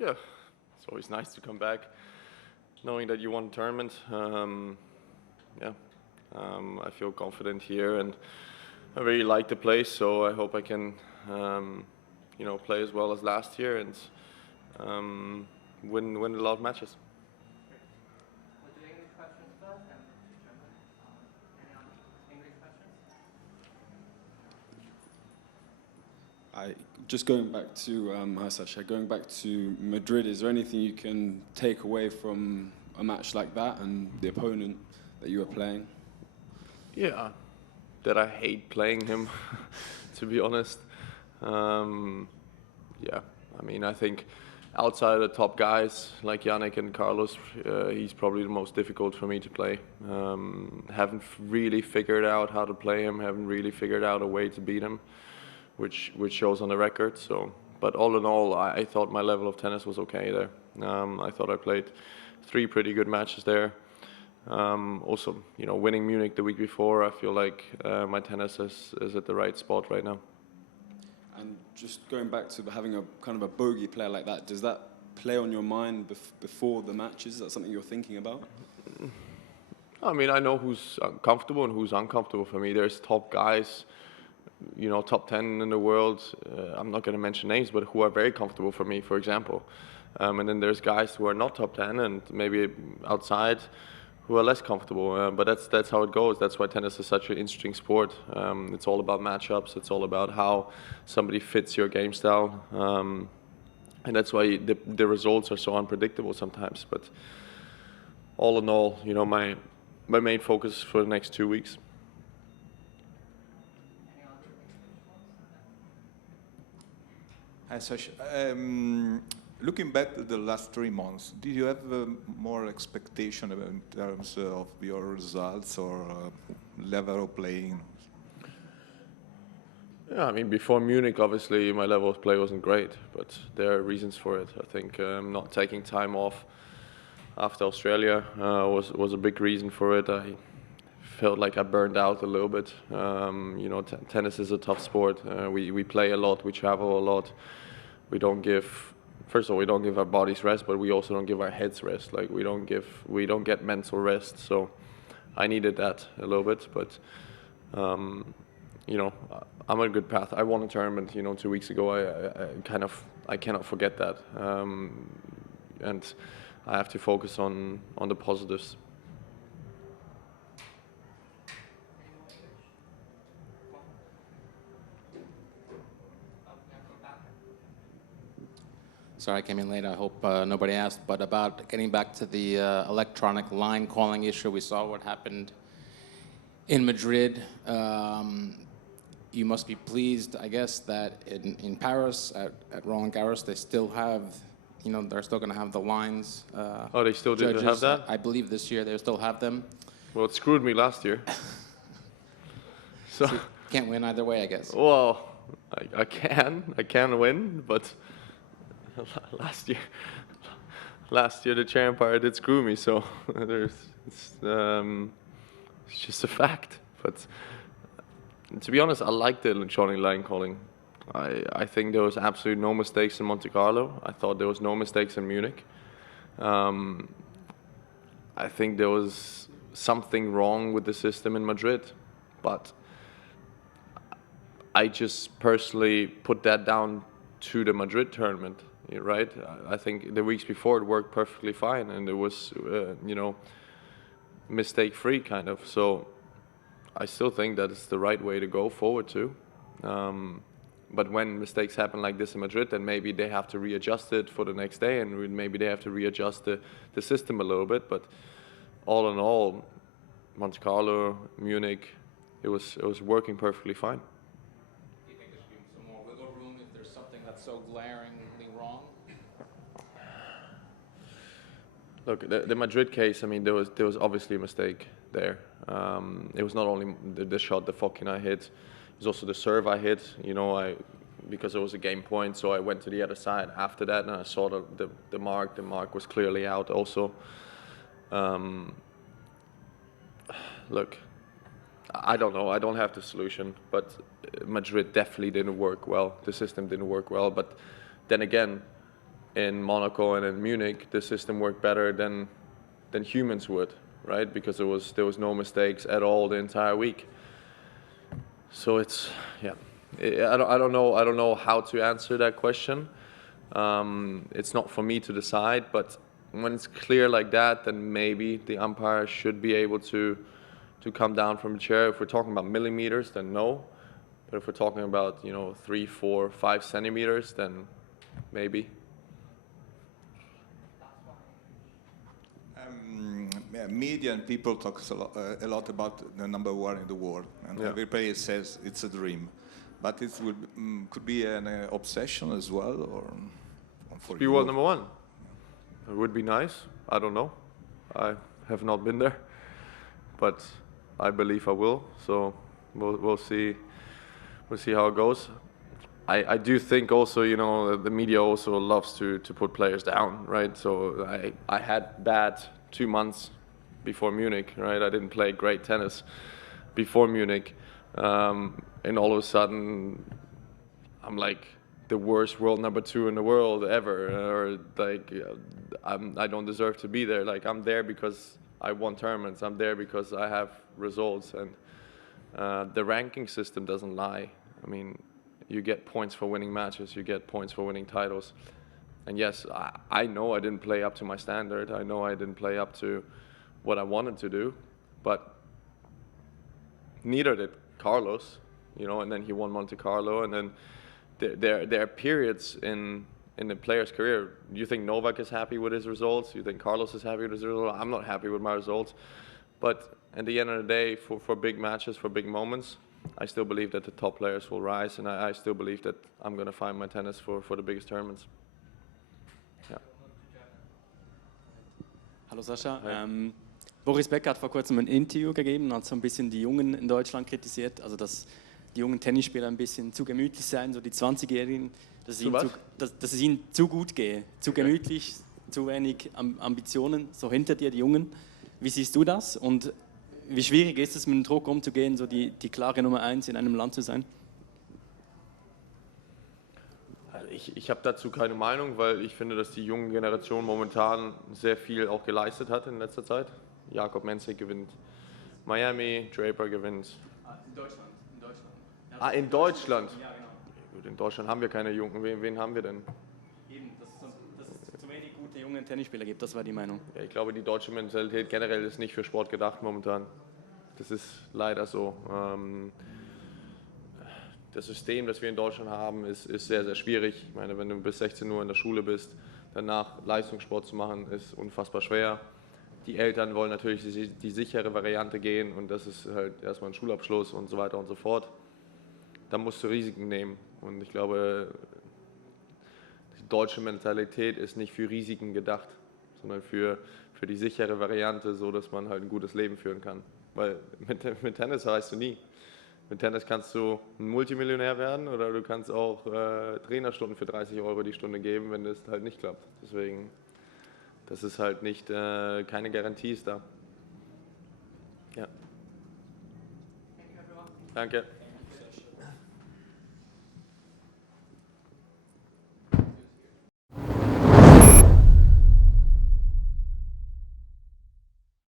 Yeah, it's always nice to come back, knowing that you won the tournament. Yeah, I feel confident here, and I really like the place. So I hope I can, play as well as last year and win a lot of matches. We'll do English questions first, and German. Any other English questions? Just going back to hi Sasha, going back to Madrid, is there anything you can take away from a match like that and the opponent that you were playing? Yeah, that I hate playing him, to be honest. Yeah, I mean, I think outside of the top guys like Yannick and Carlos, he's probably the most difficult for me to play. Haven't really figured out how to play him, haven't really figured out a way to beat him, which shows on the record. So, but all in all, I thought my level of tennis was okay there. I thought I played 3 pretty good matches there. Also, winning Munich the week before, I feel like my tennis is at the right spot right now. And just going back to having a kind of a bogey player like that, does that play on your mind before the matches? Is that something you're thinking about? I mean, I know who's comfortable and who's uncomfortable for me. There's top guys, top 10 in the world. I'm not going to mention names, but who are very comfortable for me, for example. And then there's guys who are not top 10 and maybe outside who are less comfortable. But that's how it goes. That's why tennis is such an interesting sport. It's all about matchups. It's all about how somebody fits your game style. And that's why the results are so unpredictable sometimes. But all in all, my main focus for the next 2 weeks. Hi, Sasha. Looking back at the last 3 months, did you have more expectation in terms of your results or level of playing? Yeah, I mean, before Munich, obviously, my level of play wasn't great, but there are reasons for it. I think not taking time off after Australia was a big reason for it. I felt like I burned out a little bit. Tennis is a tough sport. We play a lot, we travel a lot. First of all, we don't give our bodies rest, but we also don't give our heads rest. Like we don't get mental rest. So I needed that a little bit, but I'm on a good path. I won a tournament, 2 weeks ago. I cannot forget that, and I have to focus on the positives. Sorry, I came in late. I hope nobody asked, but about getting back to the electronic line calling issue, we saw what happened in Madrid. You must be pleased, I guess, that in Paris, at Roland Garros, they still have, they're still going to have the lines. Oh, they still did have that? I believe this year they still have them. Well, it screwed me last year. So can't win either way, I guess. Well, I can win, but last year the chair umpire did screw me, so it's just a fact. But to be honest, I like the electronic line calling. I think there was absolutely no mistakes in Monte Carlo. I thought there was no mistakes in Munich. I think there was something wrong with the system in Madrid, but I just personally put that down to the Madrid tournament. Right? I think the weeks before it worked perfectly fine, and it was, mistake-free kind of. So I still think that it's the right way to go forward too. But when mistakes happen like this in Madrid, then maybe they have to readjust it for the next day, and maybe they have to readjust the system a little bit. But all in all, Monte Carlo, Munich, it was working perfectly fine. Do you think there should be some more wiggle room if there's something that's so glaringly wrong? Look, the Madrid case, I mean, there was obviously a mistake there. It was not only the shot that Fokin I hit, it was also the serve I hit. Because it was a game point, so I went to the other side after that, and I saw the mark. The mark was clearly out also. Look, I don't know. I don't have the solution, but Madrid definitely didn't work well. The system didn't work well. But then again, in Monaco and in Munich, the system worked better than humans would, right? Because there was no mistakes at all the entire week. So it's, yeah, I don't know how to answer that question. It's not for me to decide, but when it's clear like that, then maybe the umpire should be able to come down from a chair. If we're talking about millimeters, then no. But if we're talking about, 3, 4, 5 centimeters, then maybe. Media and people talk a lot about the number one in the world, and every player says it's a dream, but it could be an obsession as well, or for be you. world number one. It would be nice. I don't know. I have not been there, but I believe I will. So we'll see. We'll see how it goes. I do think also, the media also loves to put players down, right? So I had bad 2 months before Munich, right? I didn't play great tennis before Munich, and all of a sudden I'm like the worst world number 2 in the world ever, or like I don't deserve to be there. Like, I'm there because I won tournaments. I'm there because I have results, and the ranking system doesn't lie. I mean, you get points for winning matches, you get points for winning titles. And yes, I know I didn't play up to my standard. I know I didn't play up to what I wanted to do, but neither did Carlos, and then he won Monte Carlo, and then there are periods in the player's career. You think Novak is happy with his results? You think Carlos is happy with his results? I'm not happy with my results. But at the end of the day, for big matches, for big moments, I still believe that the top players will rise, and I still believe that I'm going to find my tennis for the biggest tournaments. Ja. Hallo Sascha. Boris Becker hat vor kurzem ein Interview gegeben und hat so ein bisschen die Jungen in Deutschland kritisiert, also dass die jungen Tennisspieler ein bisschen zu gemütlich seien, so die 20-Jährigen, dass es ihnen zu gut gehe, zu gemütlich, zu wenig Ambitionen, so hinter dir die Jungen. Wie siehst du das und wie schwierig ist es, mit dem Druck umzugehen, so die klare Nummer 1 in einem Land zu sein? Ich habe dazu keine Meinung, weil ich finde, dass die junge Generation momentan sehr viel auch geleistet hat in letzter Zeit. Jakob Mensik gewinnt Miami, Draper gewinnt. In Deutschland. In Deutschland? Ja, genau. Gut, in Deutschland haben wir keine Jungen. Wen haben wir denn? Eben, dass es zu wenig gute junge Tennisspieler gibt, das war die Meinung. Ja, ich glaube, die deutsche Mentalität generell ist nicht für Sport gedacht momentan. Das ist leider so. Das System, das wir in Deutschland haben, ist sehr, sehr schwierig. Ich meine, wenn du bis 16 Uhr in der Schule bist, danach Leistungssport zu machen, ist unfassbar schwer. Die Eltern wollen natürlich die sichere Variante gehen, und das ist halt erstmal ein Schulabschluss und so weiter und so fort. Da musst du Risiken nehmen, und ich glaube, die deutsche Mentalität ist nicht für Risiken gedacht, sondern für die sichere Variante, so dass man halt ein gutes Leben führen kann. Weil mit Tennis weißt du nie. Mit Tennis kannst du ein Multimillionär werden, oder du kannst auch Trainerstunden für 30 € die Stunde geben, wenn das halt nicht klappt. Deswegen, das ist halt nicht, keine Garantie ist da. Ja. Danke.